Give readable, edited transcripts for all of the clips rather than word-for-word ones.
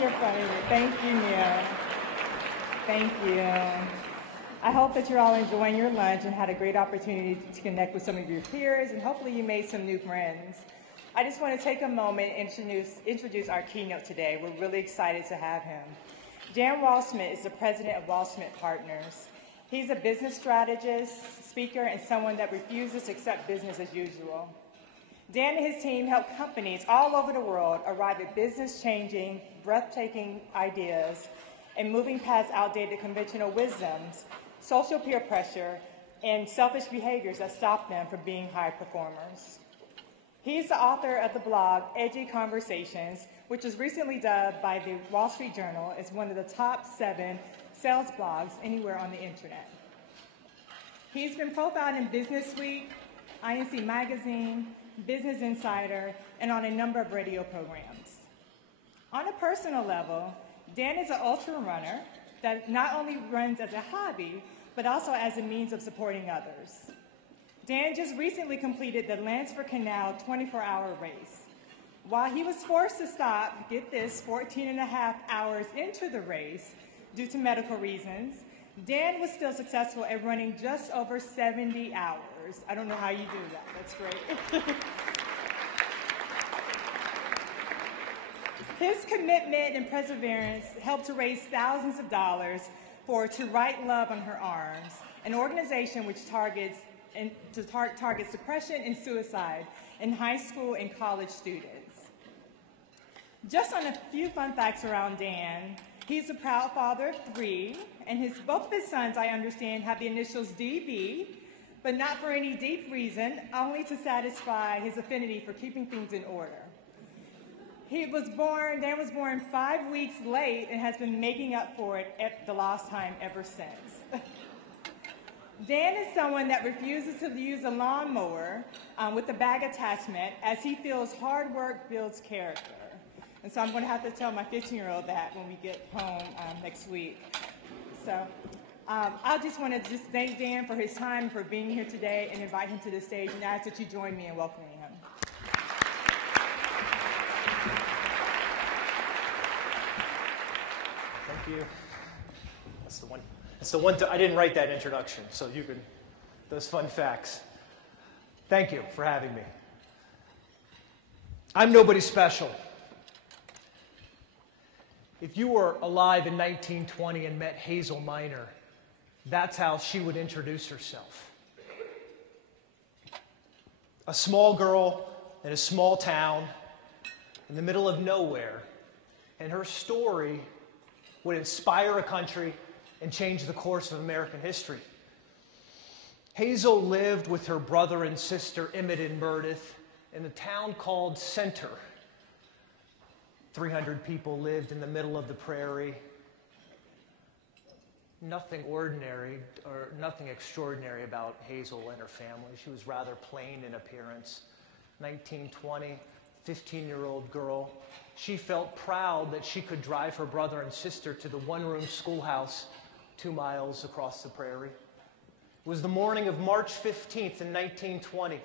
You're funny. Thank you, Neil. Thank you. I hope that you're all enjoying your lunch and had a great opportunity to connect with some of your peers, and hopefully you made some new friends. I just want to take a moment and introduce our keynote today. We're really excited to have him. Dan Waldschmidt is the president of Waldschmidt Partners. He's a business strategist, speaker, and someone that refuses to accept business as usual. Dan and his team help companies all over the world arrive at business-changing, breathtaking ideas and moving past outdated conventional wisdoms, social peer pressure, and selfish behaviors that stop them from being high performers. He's the author of the blog Edgy Conversations, which was recently dubbed by the Wall Street Journal as one of the top 7 sales blogs anywhere on the internet. He's been profiled in Business Week, INC Magazine, Business Insider, and on a number of radio programs. On a personal level, Dan is an ultra runner that not only runs as a hobby, but also as a means of supporting others. Dan just recently completed the Lansford Canal 24-hour race. While he was forced to stop, get this, 14 and a half hours into the race due to medical reasons, Dan was still successful at running just over 70 hours. I don't know how you do that. That's great. His commitment and perseverance helped to raise thousands of dollars for To Write Love on Her Arms, an organization which targets depression and suicide in high school and college students. Just on a few fun facts around Dan, he's a proud father of 3, and both of his sons, I understand, have the initials DB, but not for any deep reason, only to satisfy his affinity for keeping things in order. Dan was born 5 weeks late and has been making up for it at the lost time ever since. Dan is someone that refuses to use a lawnmower with a bag attachment, as he feels hard work builds character. And so I'm going to have to tell my 15-year-old that when we get home next week. So I just want to thank Dan for his time, for being here today, and invite him to the stage, and ask that you join me in welcoming him. Thank you. That's the one. I didn't write that introduction, so you can, those fun facts. Thank you for having me. I'm nobody special. If you were alive in 1920 and met Hazel Miner, that's how she would introduce herself. A small girl in a small town in the middle of nowhere, and her story would inspire a country and change the course of American history. Hazel lived with her brother and sister, Emmett and Meredith, in a town called Center. 300 people lived in the middle of the prairie. Nothing ordinary or nothing extraordinary about Hazel and her family. She was rather plain in appearance. 1920, 15-year-old girl. She felt proud that she could drive her brother and sister to the one-room schoolhouse 2 miles across the prairie. It was the morning of March 15th in 1920.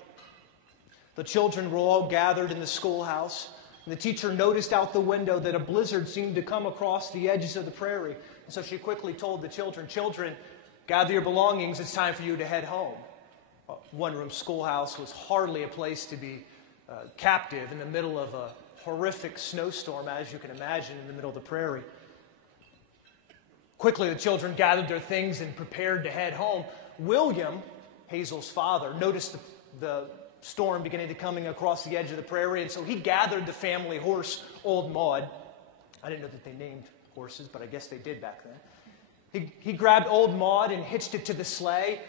The children were all gathered in the schoolhouse, and the teacher noticed out the window that a blizzard seemed to come across the edges of the prairie. And so she quickly told the children, "Children, gather your belongings, it's time for you to head home." A one-room schoolhouse was hardly a place to be captive in the middle of a horrific snowstorm, as you can imagine, in the middle of the prairie. Quickly, the children gathered their things and prepared to head home. William, Hazel's father, noticed the storm beginning to coming across the edge of the prairie, and so he gathered the family horse, Old Maud. I didn't know that they named horses, but I guess they did back then. He grabbed Old Maud and hitched it to the sleigh,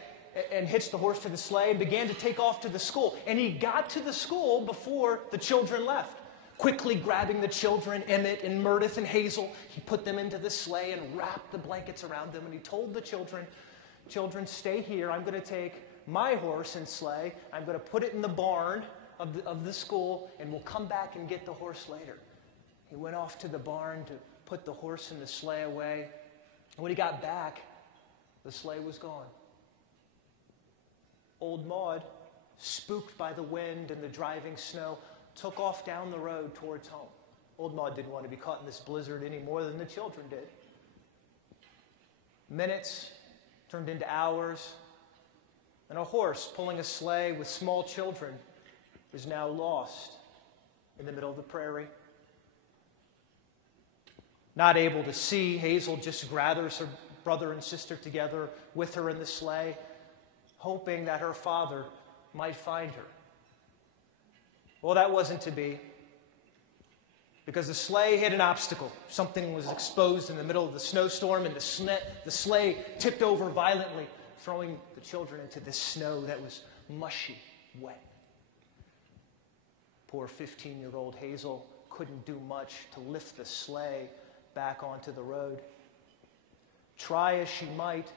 and hitched the horse to the sleigh, and began to take off to the school. And he got to the school before the children left. Quickly grabbing the children, Emmett and Meredith and Hazel, he put them into the sleigh and wrapped the blankets around them. And he told the children, "Children, stay here. I'm going to take my horse and sleigh. I'm going to put it in the barn of the school, and we'll come back and get the horse later." He went off to the barn to put the horse and the sleigh away. And when he got back, the sleigh was gone. Old Maud, spooked by the wind and the driving snow, took off down the road towards home. Old Ma didn't want to be caught in this blizzard any more than the children did. Minutes turned into hours, and a horse pulling a sleigh with small children was now lost in the middle of the prairie. Not able to see, Hazel just gathers her brother and sister together with her in the sleigh, hoping that her father might find her. Well, that wasn't to be, because the sleigh hit an obstacle. Something was exposed in the middle of the snowstorm, and the sleigh tipped over violently, throwing the children into this snow that was mushy, wet. Poor 15-year-old Hazel couldn't do much to lift the sleigh back onto the road. Try as she might,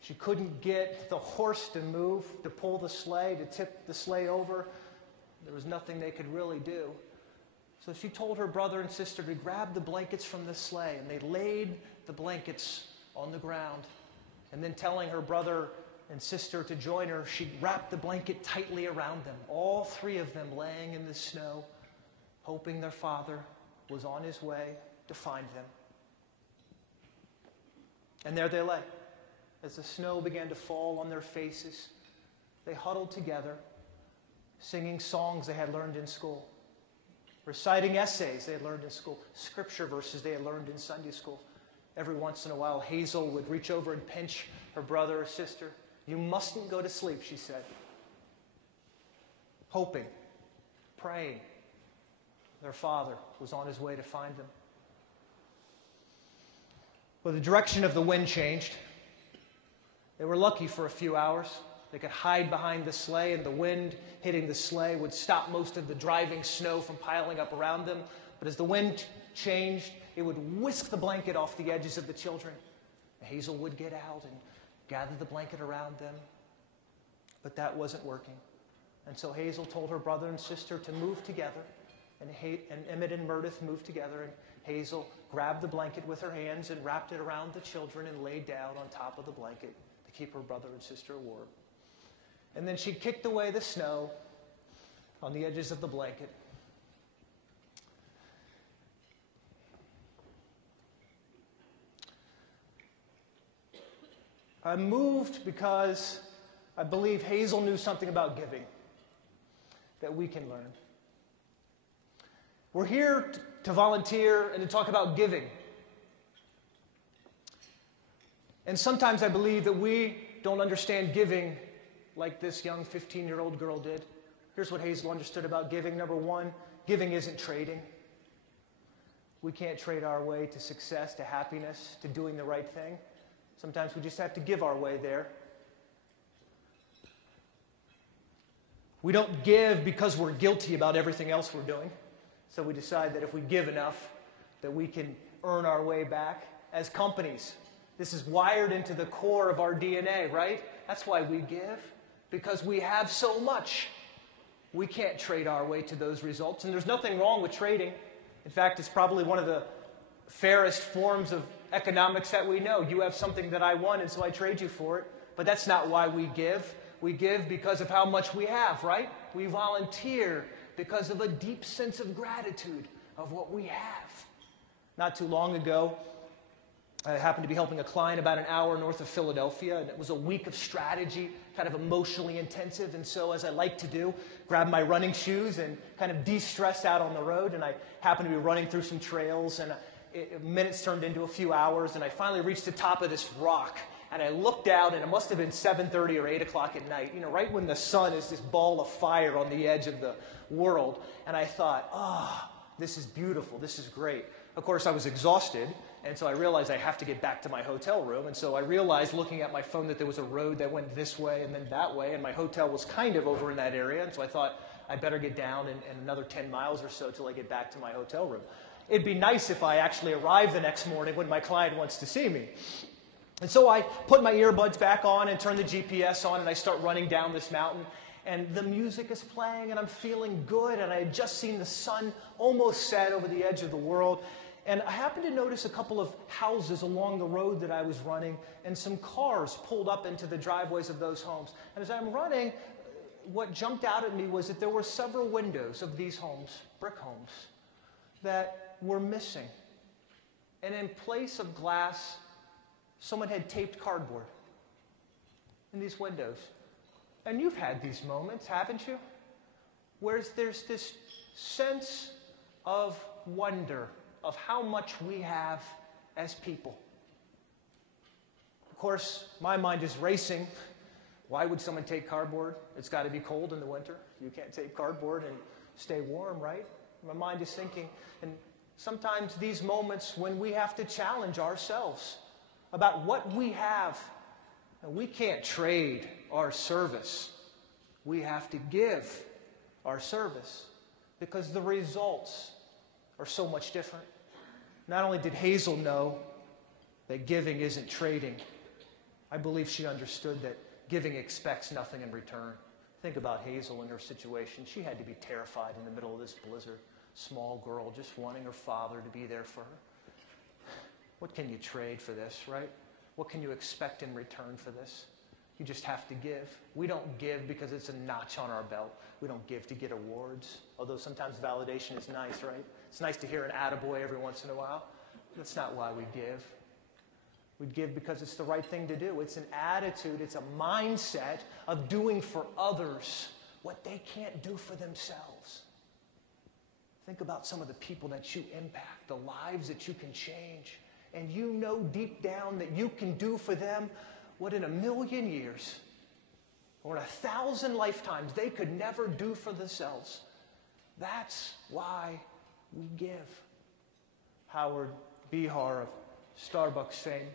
she couldn't get the horse to move, to pull the sleigh, to tip the sleigh over. There was nothing they could really do. So she told her brother and sister to grab the blankets from the sleigh, and they laid the blankets on the ground. And then telling her brother and sister to join her, she wrapped the blanket tightly around them, all three of them laying in the snow, hoping their father was on his way to find them. And there they lay. As the snow began to fall on their faces, they huddled together, singing songs they had learned in school, reciting essays they had learned in school, scripture verses they had learned in Sunday school. Every once in a while, Hazel would reach over and pinch her brother or sister. "You mustn't go to sleep," she said, hoping, praying their father was on his way to find them. Well, the direction of the wind changed. They were lucky for a few hours. They could hide behind the sleigh, and the wind hitting the sleigh would stop most of the driving snow from piling up around them. But as the wind changed, it would whisk the blanket off the edges of the children. Hazel would get out and gather the blanket around them. But that wasn't working. And so Hazel told her brother and sister to move together. And Emmett and Meredith moved together, and Hazel grabbed the blanket with her hands and wrapped it around the children and laid down on top of the blanket to keep her brother and sister warm. And then she kicked away the snow on the edges of the blanket. I'm moved because I believe Hazel knew something about giving that we can learn. We're here to volunteer and to talk about giving. And sometimes I believe that we don't understand giving like this young 15-year-old girl did. Here's what Hazel understood about giving. Number one, giving isn't trading. We can't trade our way to success, to happiness, to doing the right thing. Sometimes we just have to give our way there. We don't give because we're guilty about everything else we're doing. So we decide that if we give enough, that we can earn our way back. As companies, this is wired into the core of our DNA, right? That's why we give, because we have so much. We can't trade our way to those results, and there's nothing wrong with trading. In fact, it's probably one of the fairest forms of economics that we know. You have something that I want, and so I trade you for it. But that's not why we give. We give because of how much we have, right? We volunteer because of a deep sense of gratitude of what we have. Not too long ago, I happened to be helping a client about an hour north of Philadelphia, and it was a week of strategy, kind of emotionally intensive. And so, as I like to do, grab my running shoes and kind of de-stress out on the road. And I happened to be running through some trails, and minutes turned into a few hours, and I finally reached the top of this rock. And I looked out, and it must have been 7:30 or 8 o'clock at night, right when the sun is this ball of fire on the edge of the world. And I thought, this is beautiful. This is great. Of course, I was exhausted, and so I realized I have to get back to my hotel room. And so I realized, looking at my phone, that there was a road that went this way and then that way, and my hotel was kind of over in that area. And so I thought, I better get down in another 10 miles or so till I get back to my hotel room. It'd be nice if I actually arrived the next morning when my client wants to see me. And so I put my earbuds back on and turn the GPS on, and I start running down this mountain. And the music is playing, and I'm feeling good. And I had just seen the sun almost set over the edge of the world. And I happened to notice a couple of houses along the road that I was running, and some cars pulled up into the driveways of those homes. And as I'm running, what jumped out at me was that there were several windows of these homes, brick homes. that were missing. And in place of glass, someone had taped cardboard in these windows. And you've had these moments, haven't you? Where there's this sense of wonder of how much we have as people. Of course, my mind is racing. Why would someone take cardboard? It's got to be cold in the winter. You can't take cardboard and stay warm, right? My mind is thinking. And sometimes these moments when we have to challenge ourselves about what we have, and we can't trade our service. We have to give our service because the results are so much different. Not only did Hazel know that giving isn't trading, I believe she understood that giving expects nothing in return. Think about Hazel in her situation. She had to be terrified in the middle of this blizzard. Small girl just wanting her father to be there for her. What can you trade for this, right? What can you expect in return for this? You just have to give. We don't give because it's a notch on our belt. We don't give to get awards, although sometimes validation is nice, right? It's nice to hear an attaboy every once in a while. That's not why we give. We give because it's the right thing to do. It's an attitude, it's a mindset of doing for others what they can't do for themselves. Think about some of the people that you impact, the lives that you can change. And you know deep down that you can do for them what in 1,000,000 years or in 1,000 lifetimes they could never do for themselves. That's why we give. Howard Behar of Starbucks fame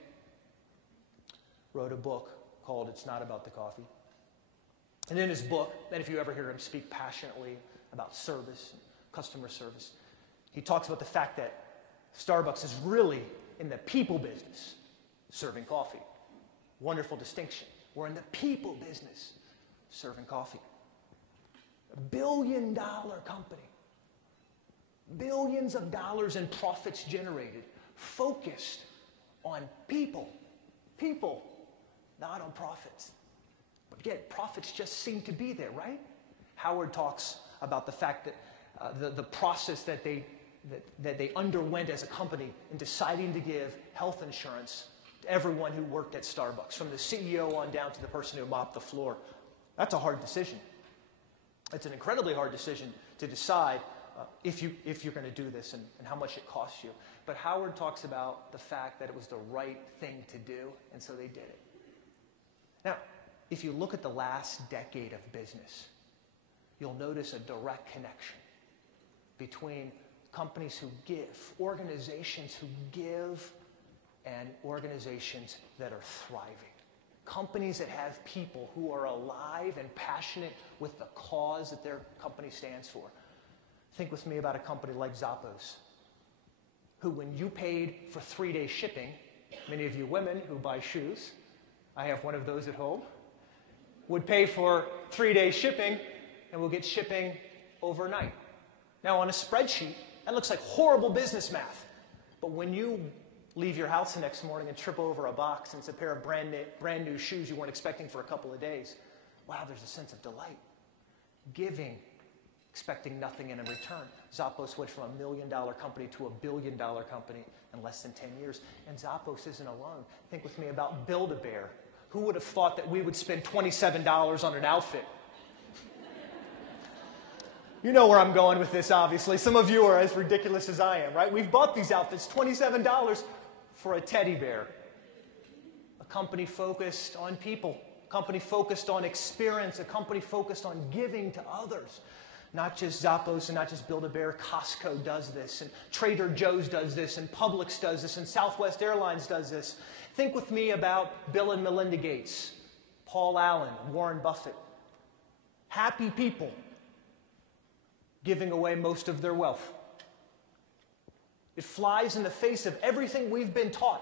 wrote a book called It's Not About the Coffee. And in his book, and if you ever hear him speak passionately about service, and customer service, he talks about the fact that Starbucks is really in the people business, serving coffee. Wonderful distinction. We're in the people business, serving coffee. $1 billion company. Billions of dollars in profits generated, focused on people. People, not on profits. But yet, profits just seem to be there, right? Howard talks about the fact that the process that they underwent as a company in deciding to give health insurance to everyone who worked at Starbucks, from the CEO on down to the person who mopped the floor. That's a hard decision. It's an incredibly hard decision to decide if you're going to do this and how much it costs you. But Howard talks about the fact that it was the right thing to do, and so they did it. Now, if you look at the last decade of business, you'll notice a direct connection between companies who give, organizations who give, and organizations that are thriving. Companies that have people who are alive and passionate with the cause that their company stands for. Think with me about a company like Zappos, who when you paid for 3-day shipping, many of you women who buy shoes, I have one of those at home, would pay for 3-day shipping and will get shipping overnight. Now on a spreadsheet, that looks like horrible business math. But when you leave your house the next morning and trip over a box and it's a pair of brand new shoes you weren't expecting for a couple of days, wow, there's a sense of delight. Giving, expecting nothing in return. Zappos went from $1 million company to $1 billion company in less than 10 years. And Zappos isn't alone. Think with me about Build-A-Bear. Who would have thought that we would spend $27 on an outfit? You know where I'm going with this, obviously. Some of you are as ridiculous as I am, right? We've bought these outfits, $27 for a teddy bear. A company focused on people, a company focused on experience, a company focused on giving to others. Not just Zappos and not just Build-A-Bear. Costco does this, and Trader Joe's does this, and Publix does this, and Southwest Airlines does this. Think with me about Bill and Melinda Gates, Paul Allen, Warren Buffett. Happy people giving away most of their wealth. It flies in the face of everything we've been taught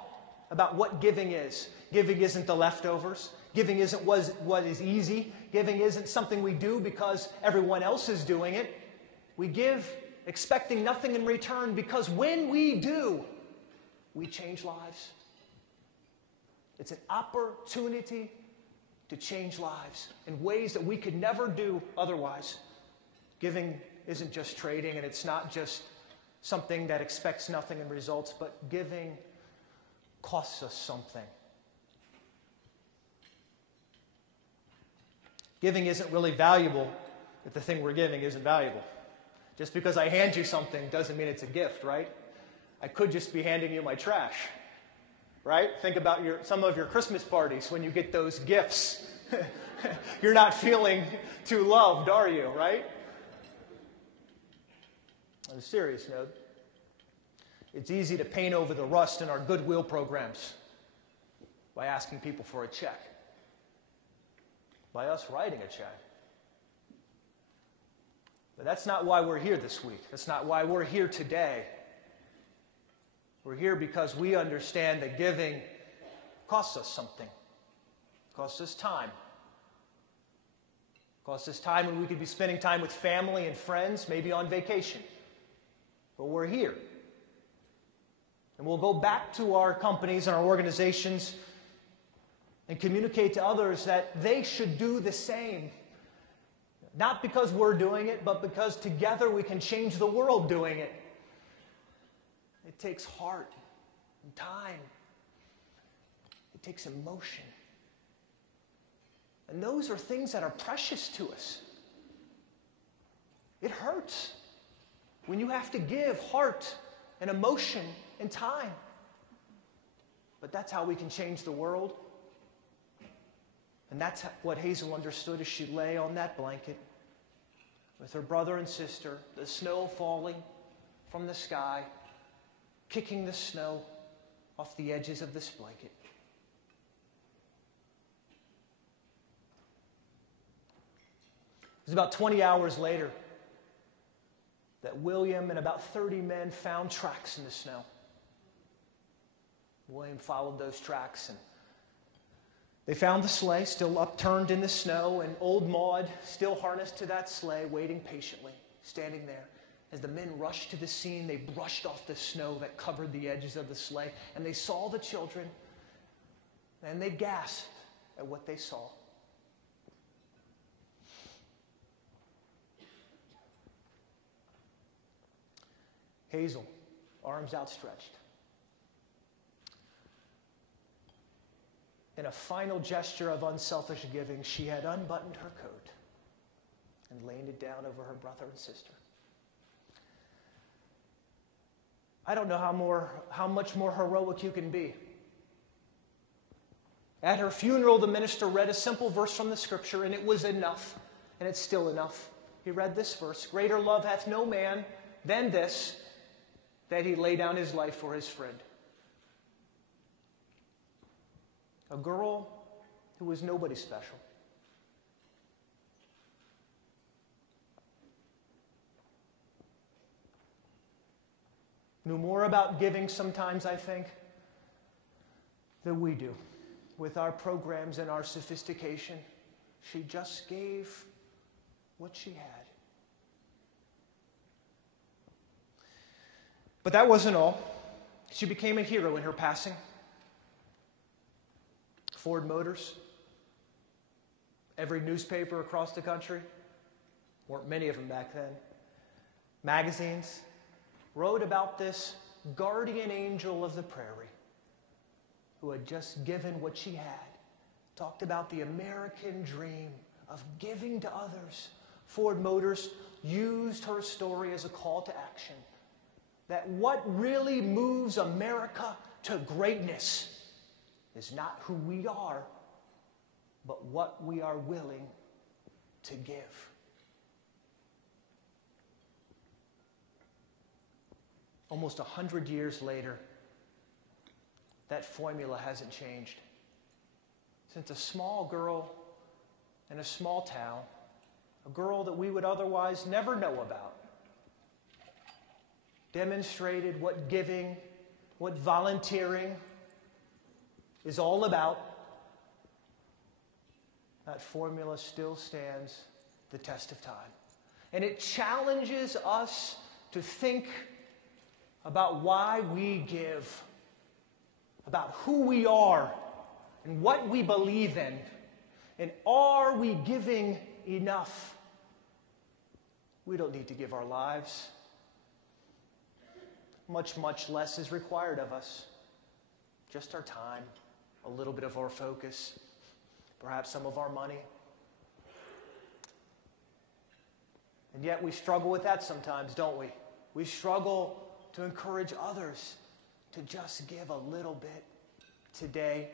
about what giving is. Giving isn't the leftovers. Giving isn't what is easy. Giving isn't something we do because everyone else is doing it. We give expecting nothing in return because when we do, we change lives. It's an opportunity to change lives in ways that we could never do otherwise. Giving isn't just trading, and it's not just something that expects nothing in results, but giving costs us something. Giving isn't really valuable if the thing we're giving isn't valuable. Just because I hand you something doesn't mean it's a gift, right? I could just be handing you my trash, right? Think about some of your Christmas parties when you get those gifts. You're not feeling too loved, are you, right? On a serious note, it's easy to paint over the rust in our goodwill programs by asking people for a check, by us writing a check. But that's not why we're here this week. That's not why we're here today. We're here because we understand that giving costs us something. It costs us time. It costs us time when we could be spending time with family and friends, maybe on vacation. But we're here. And we'll go back to our companies and our organizations and communicate to others that they should do the same. Not because we're doing it, but because together we can change the world doing it. It takes heart and time. It takes emotion. And those are things that are precious to us. It hurts when you have to give heart and emotion and time. But that's how we can change the world. And that's what Hazel understood as she lay on that blanket with her brother and sister, the snow falling from the sky, kicking the snow off the edges of this blanket. It was about 20 hours later that William and about 30 men found tracks in the snow. William followed those tracks, and they found the sleigh still upturned in the snow, and old Maud still harnessed to that sleigh, waiting patiently, standing there. As the men rushed to the scene, they brushed off the snow that covered the edges of the sleigh, and they saw the children, and they gasped at what they saw. Hazel, arms outstretched. In a final gesture of unselfish giving, she had unbuttoned her coat and laid it down over her brother and sister. I don't know how much more heroic you can be. At her funeral, the minister read a simple verse from the scripture, and it was enough, and it's still enough. He read this verse: "Greater love hath no man than this, that he lay down his life for his friend." A girl who was nobody special. Knew more about giving sometimes, I think, than we do. With our programs and our sophistication, she just gave what she had. But that wasn't all. She became a hero in her passing. Ford Motors, every newspaper across the country, weren't many of them back then, magazines, wrote about this guardian angel of the prairie who had just given what she had, talked about the American dream of giving to others. Ford Motors used her story as a call to action, that what really moves America to greatness is not who we are, but what we are willing to give. Almost 100 years later, that formula hasn't changed. Since a small girl in a small town, a girl that we would otherwise never know about, demonstrated what giving, what volunteering is all about, that formula still stands the test of time. And it challenges us to think about why we give, about who we are and what we believe in, and are we giving enough? We don't need to give our lives. much, much less is required of us. Just our time, a little bit of our focus, perhaps some of our money. And yet we struggle with that sometimes, don't we? We struggle to encourage others to just give a little bit. Today,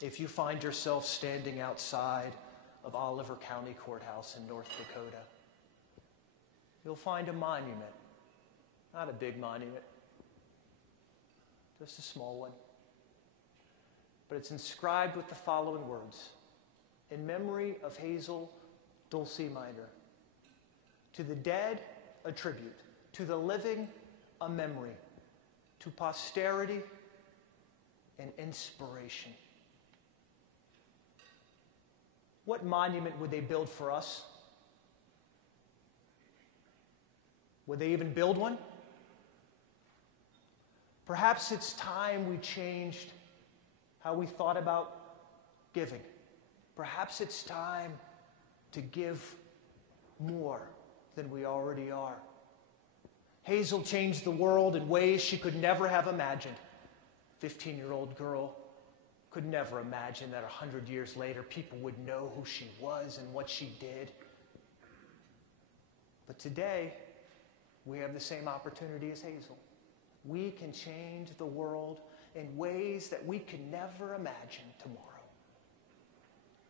if you find yourself standing outside of Oliver County Courthouse in North Dakota, you'll find a monument. Not a big monument, just a small one. But it's inscribed with the following words: in memory of Hazel Dulcie Miner. To the dead, a tribute. To the living, a memory. To posterity, an inspiration. What monument would they build for us? Would they even build one? Perhaps it's time we changed how we thought about giving. Perhaps it's time to give more than we already are. Hazel changed the world in ways she could never have imagined. 15-year-old girl could never imagine that 100 years later people would know who she was and what she did. But today, we have the same opportunity as Hazel. We can change the world in ways that we could never imagine tomorrow.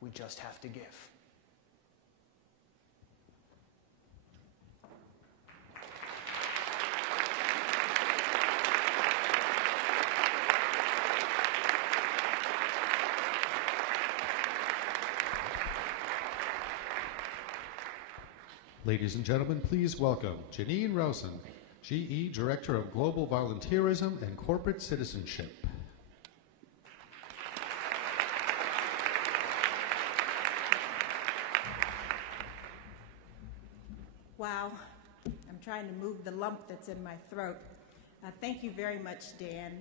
We just have to give. Ladies and gentlemen, please welcome Janine Rowson, GE Director of Global Volunteerism and Corporate Citizenship. Wow, I'm trying to move the lump that's in my throat. Thank you very much, Dan.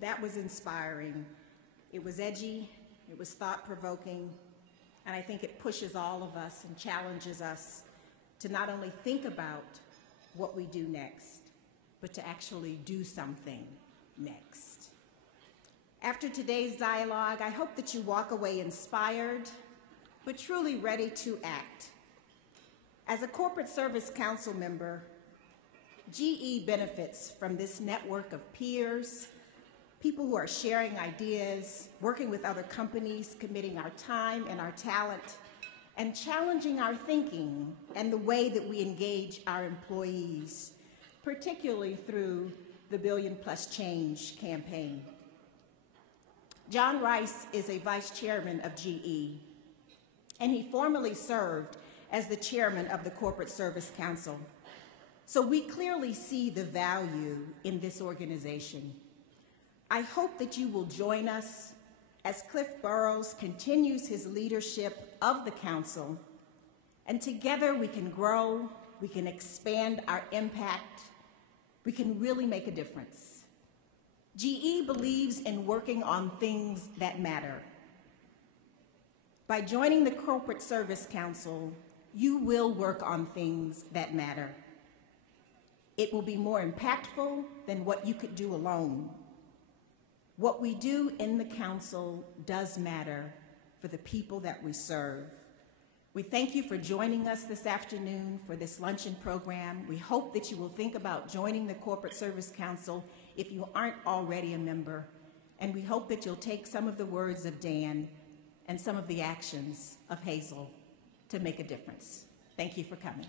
That was inspiring. It was edgy, it was thought-provoking, and I think it pushes all of us and challenges us to not only think about what we do next, but to actually do something next. After today's dialogue, I hope that you walk away inspired, but truly ready to act. As a Corporate Service Council member, GE benefits from this network of peers, people who are sharing ideas, working with other companies, committing our time and our talent, and challenging our thinking and the way that we engage our employees, particularly through the Billion Plus Change campaign. John Rice is a vice chairman of GE, and he formerly served as the chairman of the Corporate Service Council. So we clearly see the value in this organization. I hope that you will join us as Cliff Burrows continues his leadership of the council, and together we can grow, we can expand our impact, we can really make a difference. GE believes in working on things that matter. By joining the Corporate Service Council, you will work on things that matter. It will be more impactful than what you could do alone. What we do in the council does matter for the people that we serve. We thank you for joining us this afternoon for this luncheon program. We hope that you will think about joining the Corporate Service Council if you aren't already a member. And we hope that you'll take some of the words of Dan and some of the actions of Hazel to make a difference. Thank you for coming.